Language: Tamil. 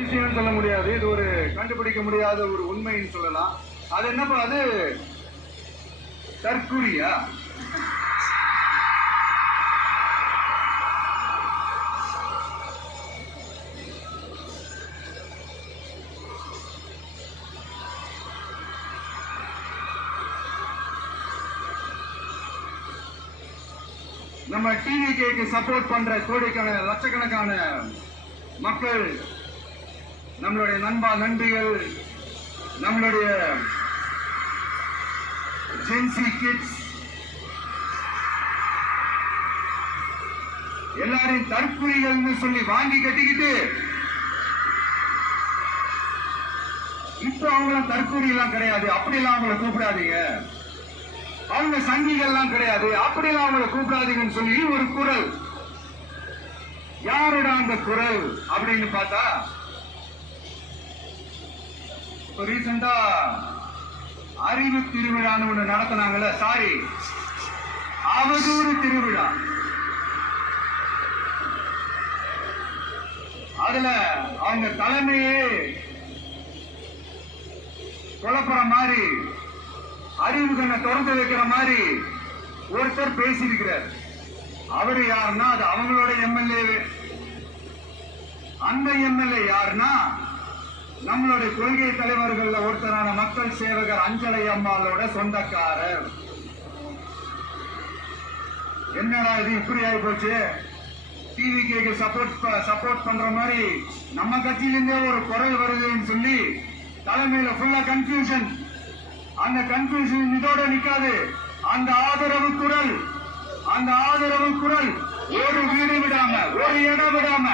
அதிசயம் சொல்ல முடியாது, இது ஒரு கண்டுபிடிக்க முடியாத ஒரு உண்மைன்னு சொல்லலாம். அது என்னப்பா அது தற்குறியா? நம்ம டிவிகேக்கு சப்போர்ட் பண்ற கோடிக்கணக்கான லட்சக்கணக்கான மக்கள், நம்மளுடைய நண்பிகள், நம்மளுடைய ஜென்சி கிட்ஸ் எல்லாரையும் தற்குறிகள்னு சொல்லி வாங்கி கட்டிக்கிட்டு இப்போ அவங்கள தற்கூரி எல்லாம் கிடையாது, அப்படியெல்லாம் அவங்கள கூப்பிடாதீங்க. அவங்க சங்கிகள்லாம் கிடையாது, அப்படியெல்லாம் அவங்கள கூப்பிடாதீங்கன்னு சொல்லி ஒரு குரல். யாரோட அந்த குரல் அப்படின்னு பார்த்தா, ரீசெண்டா அறிவு திருவிழான்னு ஒண்ணு நடத்தினாங்கல்ல, சாரி அவதூறு திருவிழா. அதுல அவங்க தலைமையே குழப்புற மாதிரி, அறிவு கண்ணை திறந்து வைக்கிற மாதிரி ஒருத்தர் பேசியிருக்கிறார். அவரு யாருன்னா அது அவங்களோட எம்எல்ஏ. அந்த எம்எல்ஏ யாருன்னா நம்மளுடைய கொள்கை தலைவர்கள் ஒருத்தரான மக்கள் சேவகர் அஞ்சலை அம்மாளோட சொந்தக்காரர். என்னடா இது இப்படி ஆகி போச்சு? டிவிகேக்கு சப்போர்ட் பண்ற மாதிரி நம்ம கட்சியிலிருந்தே ஒரு குரல் வருதுன்னு சொல்லி தலைமையில ஃபுல்லா கன்ஃபியூஷன். அந்த கன்ஃபியூஷன் இதோட நிக்காது. அந்த ஆதரவு குரல் ஒரு வீடு விடாம, ஒரு இடம் விடாம